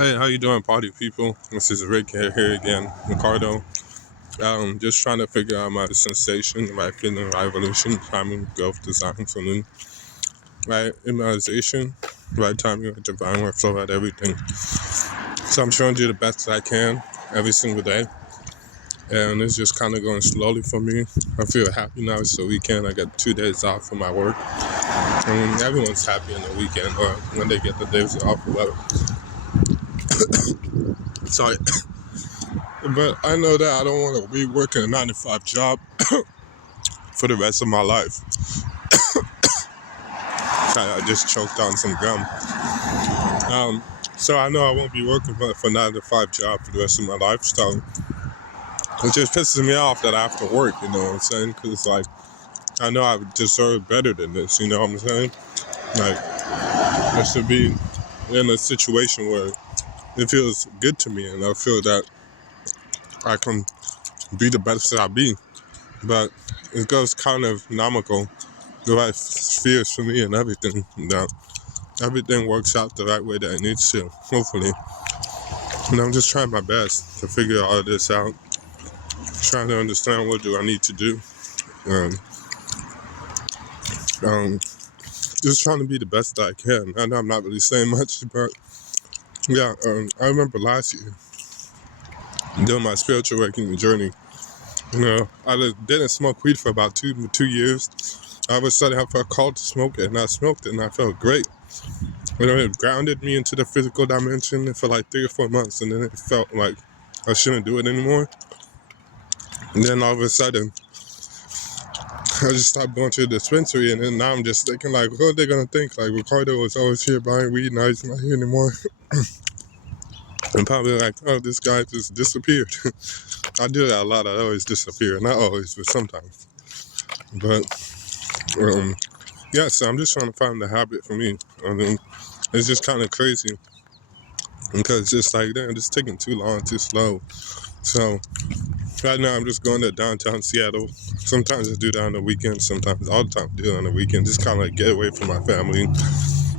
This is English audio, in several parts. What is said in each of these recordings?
Hey, how you doing, party people? This is Rick here again, Ricardo. Just trying to figure out my sensation, my feeling, my evolution, timing, growth, design, feeling, right immunization, right timing, right divine, right flow, right everything. So I'm trying to do the best that I can every single day, and it's just kind of going slowly for me. I feel happy now. It's the weekend. I got 2 days off from my work. I mean, everyone's happy on the weekend or when they get the days off or whatever. Sorry. But I know that I don't want to be working a 9 to 5 job for the rest of my life. I just choked on some gum. So I know I won't be working for a 9 to 5 job for the rest of my life. So it just pisses me off that I have to work, you know what I'm saying? Because, like, I know I deserve better than this, you know what I'm saying? Like, I should be in a situation where it feels good to me and I feel that I can be the best that I be. But it goes kind of nomical, the right fears for me and everything, that everything works out the right way that it needs to, hopefully. And I'm just trying my best to figure all this out, trying to understand what do I need to do. Um, just trying to be the best that I can. I know I'm not really saying much, but yeah, I remember last year doing my spiritual awakening journey. You know, I didn't smoke weed for about two years. All of a sudden, I felt called to smoke it, and I smoked it, and I felt great. You know, it grounded me into the physical dimension for like 3 or 4 months, and then it felt like I shouldn't do it anymore. And then all of a sudden, I just stopped going to the dispensary, and then now I'm just thinking, like, what are they gonna think? Like, Ricardo was always here buying weed, now he's not here anymore. And probably like, oh, this guy just disappeared. I do that a lot. I always disappear. Not always, but sometimes. But, yeah, so I'm just trying to find the habit for me. I mean, it's just kind of crazy because it's just like, damn, it's taking too long, too slow. So right now I'm just going to downtown Seattle. Sometimes I do that on the weekends, sometimes all the time I do it on the weekend. Just kind of like get away from my family,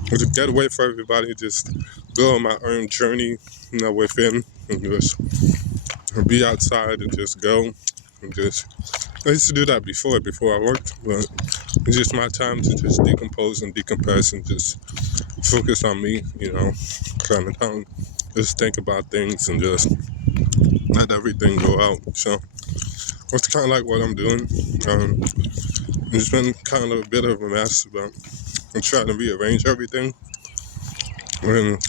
to get away from everybody, just go on my own journey, you know, within, and just be outside and just go. And just, I used to do that before I worked, but it's just my time to just decompose and decompress and just focus on me, you know, kind of down, just think about things and just let everything go out. So that's kind of like what I'm doing. It's been kind of a bit of a mess, but I'm trying to rearrange everything. And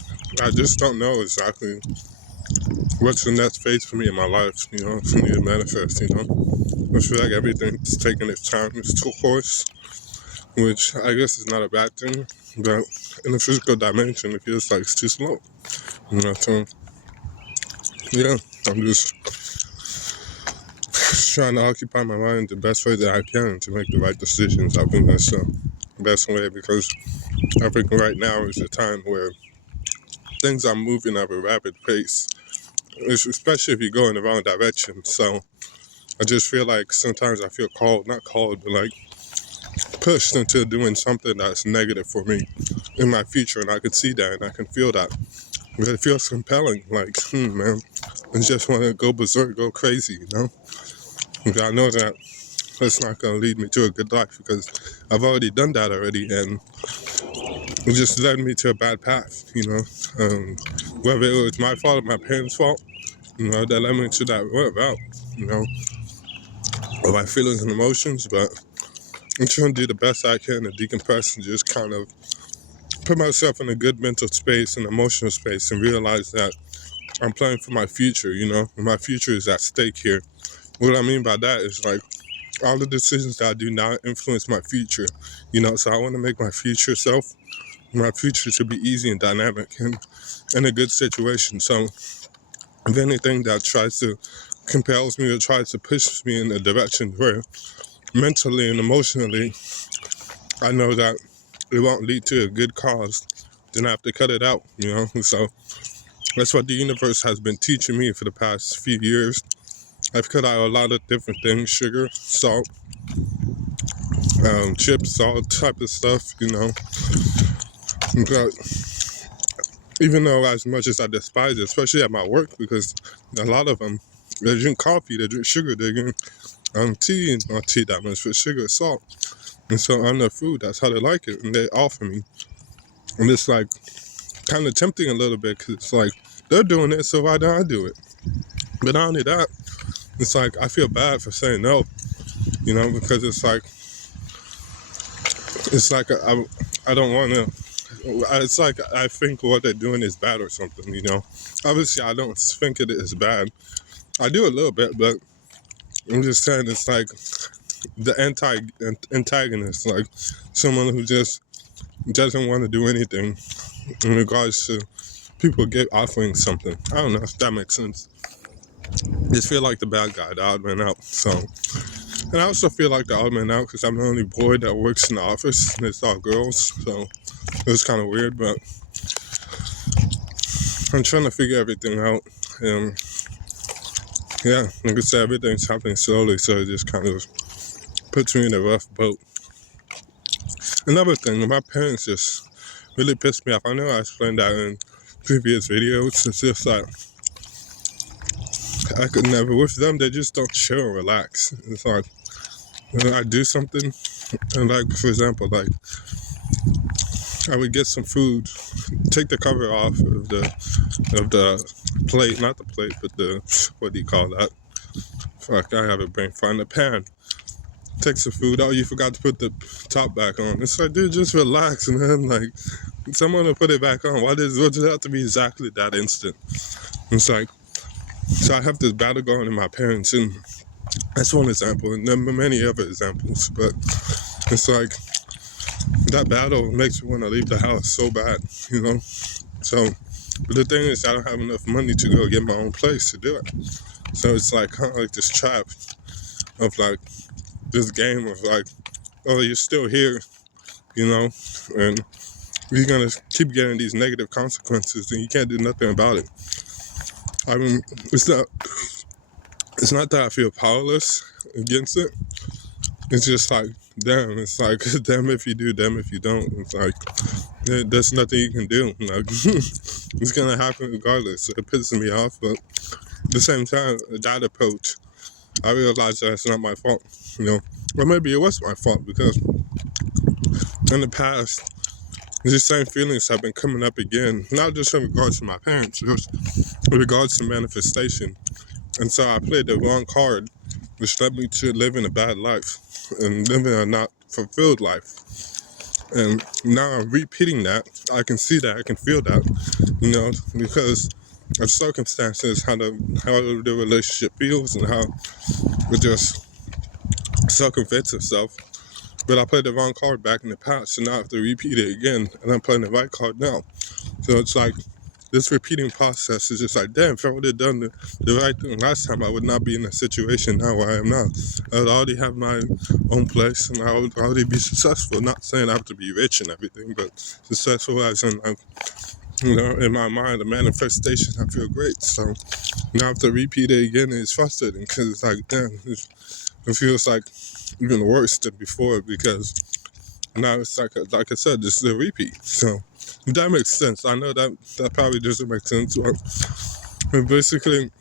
I just don't know exactly what's the next phase for me in my life, you know, for me to manifest, you know. I feel like everything's taking its time, its course, which I guess is not a bad thing, but in the physical dimension, it feels like it's too slow, you know. So, yeah, I'm just trying to occupy my mind the best way that I can to make the right decisions. I think that's the best way, because I think right now is a time where things are moving at a rapid pace, especially if you go in the wrong direction. So I just feel like sometimes I feel called, not called, but like pushed into doing something that's negative for me in my future, and I can see that and I can feel that. But it feels compelling, like, man, I just want to go berserk, go crazy, you know? Because I know that that's not going to lead me to a good life, because I've already done that already, and it just led me to a bad path, you know? Whether it was my fault or my parents' fault, you know, that led me to that route, you know, of my feelings and emotions. But I'm trying to do the best I can to decompress and just kind of put myself in a good mental space and emotional space and realize that I'm playing for my future, you know? My future is at stake here. What I mean by that is, like, all the decisions that I do now influence my future, you know? So I want to make my future self, my future to be easy and dynamic and in a good situation. So if anything that tries to compels me or tries to push me in a direction where mentally and emotionally I know that it won't lead to a good cause, then I have to cut it out, you know? So that's what the universe has been teaching me for the past few years. I've cut out a lot of different things: sugar, salt, chips, all type of stuff, you know. But even though as much as I despise it, especially at my work, because a lot of them, they drink coffee, they drink sugar, they drink tea, and not tea that much, but sugar, salt. And so on their food, that's how they like it, and they offer me. And it's like kind of tempting a little bit, because it's like, they're doing it, so why don't I do it? But not only that, it's like, I feel bad for saying no, because I don't want to, it's like I think what they're doing is bad or something. Obviously, I don't think it is bad. I do a little bit, but I'm just saying it's like the antagonist, like someone who just doesn't want to do anything in regards to people offering something. I don't know if that makes sense. Just feel like the bad guy, the odd man out. So, and I also feel like the odd man out because I'm the only boy that works in the office, and it's all girls. So it's kind of weird, but I'm trying to figure everything out. And yeah, like I said, everything's happening slowly, so it just kind of puts me in a rough boat. Another thing, my parents just really pissed me off. I know I explained that in previous videos. It's just like I could never, with them, they just don't chill and relax. It's like when I do something, and like, for example, like I would get some food, take the cover off of the plate, not the plate, but what do you call that? Fuck, I have a brain fart. The pan. Take some food. Oh, you forgot to put the top back on. It's like, dude, just relax, man. Like, someone will put it back on. Why does it have to be exactly that instant? It's like, so I have this battle going in my parents, and that's one example, and there are many other examples, but it's like, that battle makes me want to leave the house so bad, So, but the thing is, I don't have enough money to go get my own place to do it. So it's like, kind of like this trap of like, this game of like, oh, you're still here, and you're gonna keep getting these negative consequences, and you can't do nothing about it. I mean, it's not that I feel powerless against it. It's just like, damn, it's like, damn if you do, damn if you don't. It's like, there's nothing you can do. Like, it's gonna happen regardless. So it pisses me off, but at the same time, that approach, I realize that it's not my fault, Or maybe it was my fault, because in the past, these same feelings have been coming up again, not just in regards to my parents, just in regards to manifestation. And so I played the wrong card, which led me to living a bad life and living a not fulfilled life. And now I'm repeating that. I can see that, I can feel that, because of circumstances, how the relationship feels and how it just circumvents itself. But I played the wrong card back in the past, so now I have to repeat it again, and I'm playing the right card now. So it's like, this repeating process is just like, damn, if I would have done the right thing last time, I would not be in the situation now where I am now. I would already have my own place, and I would already be successful. Not saying I have to be rich and everything, but successful as in, in my mind, the manifestation, I feel great. So now I have to repeat it again, and it's frustrating, because it's like, damn, it feels like even worse than before, because now it's like I said, this is a repeat. So if that makes sense. I know that probably doesn't make sense, but basically,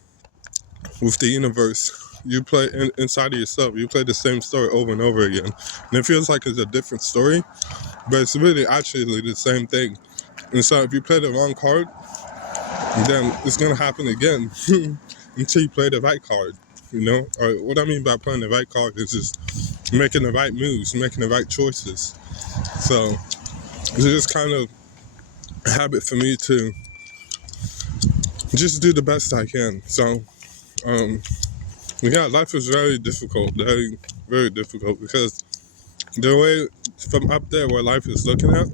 with the universe, you play inside of yourself, you play the same story over and over again, and it feels like it's a different story, but it's really actually the same thing. And so if you play the wrong card, then it's gonna happen again until you play the right card. Or what I mean by playing the right card is just making the right moves, making the right choices. So it's just kind of a habit for me to just do the best I can. So, yeah, life is very difficult, very, very difficult, because the way from up there where life is looking at,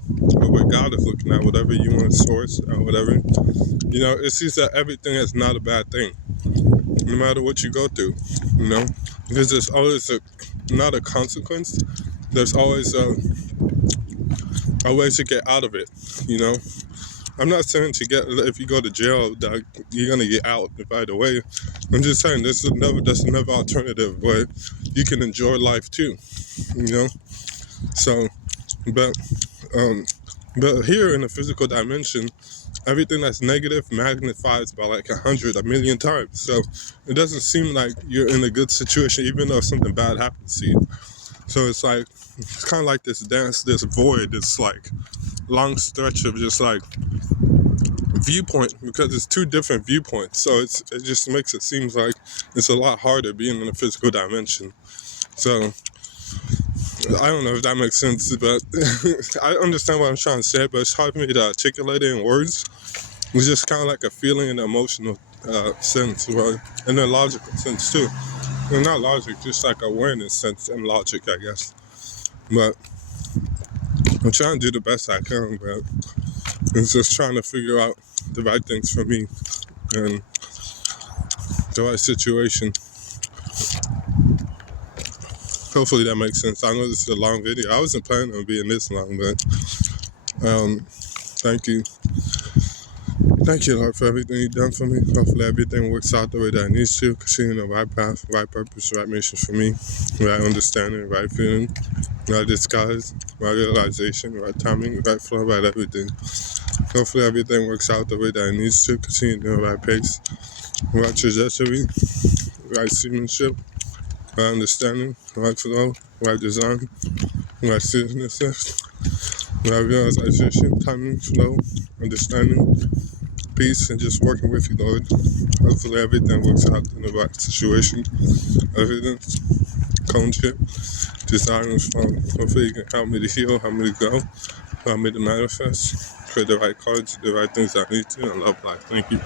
or where God is looking at, whatever you want to source or whatever, it sees that everything is not a bad thing, no matter what you go through, because there's always not a consequence, there's always a way to get out of it, I'm not saying if you go to jail that you're gonna get out right away. I'm just saying there's another alternative where you can enjoy life too, So, but here in the physical dimension, everything that's negative magnifies by like 100, a million times. So it doesn't seem like you're in a good situation, even though something bad happens to you. So it's like, it's kind of like this dance, this void, this like long stretch of just like viewpoint, because it's two different viewpoints. So it just makes it seem like it's a lot harder being in a physical dimension. So I don't know if that makes sense, but I understand what I'm trying to say, but it's hard for me to articulate it in words. It's just kind of like a feeling and emotional sense, right? And a logical sense too. Well, not logic, just like awareness sense and logic, I guess. But I'm trying to do the best I can, but it's just trying to figure out the right things for me and the right situation. Hopefully that makes sense. I know this is a long video. I wasn't planning on being this long, but thank you. Thank you, Lord, for everything you've done for me. Hopefully everything works out the way that it needs to. Continue the right path, right purpose, right mission for me. Right understanding, right feeling, right disguise, right realization, right timing, right flow, right everything. Hopefully everything works out the way that it needs to. Continue the right pace, right trajectory, right seamanship, right understanding, right flow, right design, right seriousness, right realization, timing, flow, understanding, peace, and just working with you, Lord. Hopefully everything works out in the right situation. Evidence, concept, desires from. Hopefully you can help me to heal, help me to go, help me to manifest, create the right cards, the right things I need to, and love life. Thank you.